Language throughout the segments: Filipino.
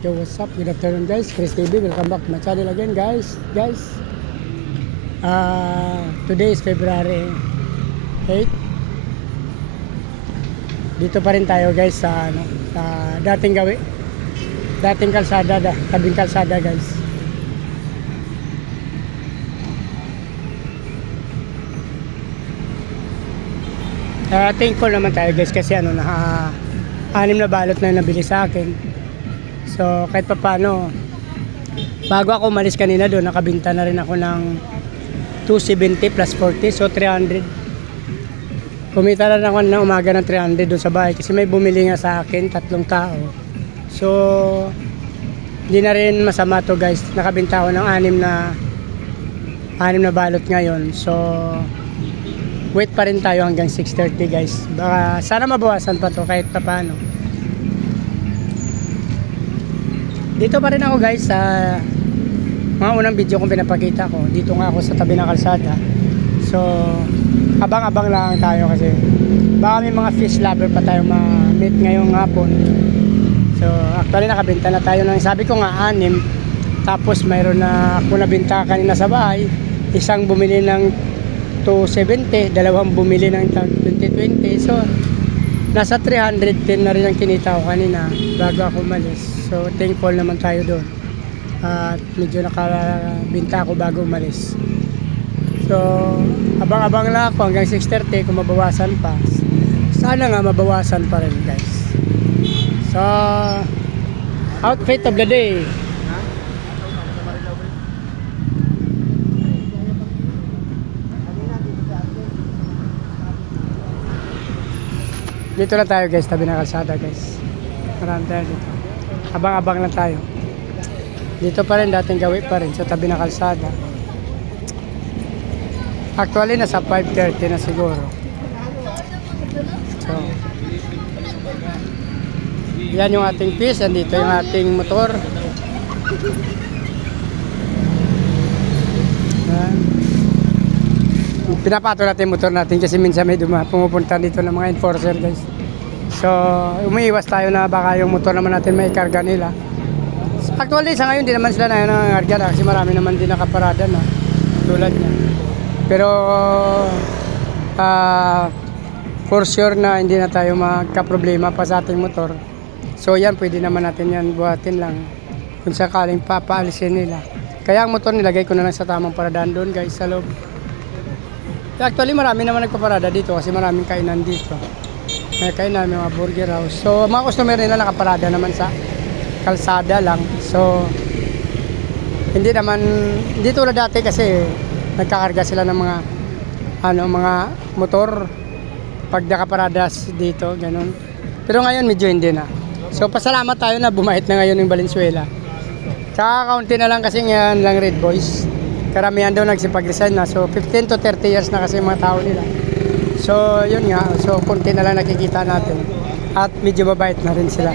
Yo, what's up? Good afternoon guys. Chris TV, welcome back to my channel again guys. Today is February 8. Dito pa rin tayo guys sa dating kalsada, tabing kalsada guys. Thankful naman tayo guys kasi anim na balot na nabili sa akin. So kahit pa paano, bago ako umalis kanina doon, nakabinta na rin ako ng 270 plus 40, so 300. Kumita na ako na umaga ng 300 doon sa bahay kasi may bumili nga sa akin, 3 tao. So hindi na rin masama to guys, nakabinta ako ng 6 na balot ngayon. So wait pa rin tayo hanggang 6:30 guys. Baka sana mabawasan pa to kahit pa paano. Dito pa rin ako guys sa mga unang video kong pinapakita ko. Dito nga ako sa tabi ng kalsada. So abang-abang lang tayo kasi baka may mga fish lover pa tayo ma-meet ngayong hapon. So actually nakabenta na tayo ng, sabi ko nga 6. Tapos mayroon na ako nabenta kanina sa bahay. Isang bumili ng 270, dalawang bumili ng 2020. So nasa 310 na rin ang kinita ko kanina bago ako umalis. So thankful naman tayo doon. At medyo nakabinta ako bago umalis. So abang-abang lang ako hanggang 6:30 kung mabawasan pa. Sana nga mabawasan pa rin guys. So outfit of the day. Dito lang tayo guys, tabi ng kalsada guys. Marami tayo dito. Abang-abang lang tayo. Dito pa rin, dating gawi pa rin sa tabi ng kalsada. Actually nasa 5:30 na siguro. So yan yung ating fish, and dito yung ating motor. Pinapato natin yung motor natin kasi minsan may pumupunta dito ng mga enforcer guys. So umiiwas tayo na baka yung motor naman natin may karga nila. Actually sa ngayon di naman sila nangangarga kasi marami naman din nakaparada na tulad niya. Pero for sure na hindi na tayo magka-problema pa sa ating motor. So yan, pwede naman natin yan buhatin lang kung sakaling papaalisin nila. Kaya ang motor nilagay ko na lang sa tamang paradaan doon guys sa loob. Actually marami naman nagpaparada dito kasi maraming kainan dito. May kainan, may mga burger house. So mga customer nila nakaparada naman sa kalsada lang. So hindi tulad dati kasi nagkakarga sila ng mga motor pag nakaparada dito, ganun. Pero ngayon medyo hindi na. So pasalamat tayo na bumait na ngayon yung Valenzuela. Tsaka kaunti na lang kasi ngayon lang Red Boys. Karamihan daw nagsipag-resign na. So 15 to 30 years na kasi mga tao nila. So yun nga, so konti na lang nakikita natin. At medyo mabait na rin sila.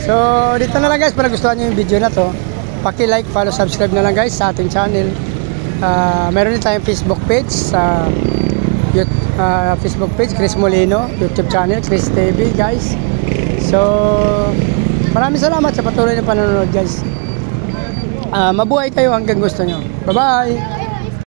So dito na lang guys, kung nagustuhan nyo yung video na to, paki-like, follow, subscribe na lang guys sa ating channel. Meron din tayong Facebook page sa Facebook page, Chris Molino. YouTube channel, Chris TV guys. So maraming salamat sa patuloy na panonood guys. Mabuhay kayo hanggang gusto nyo. Bye bye!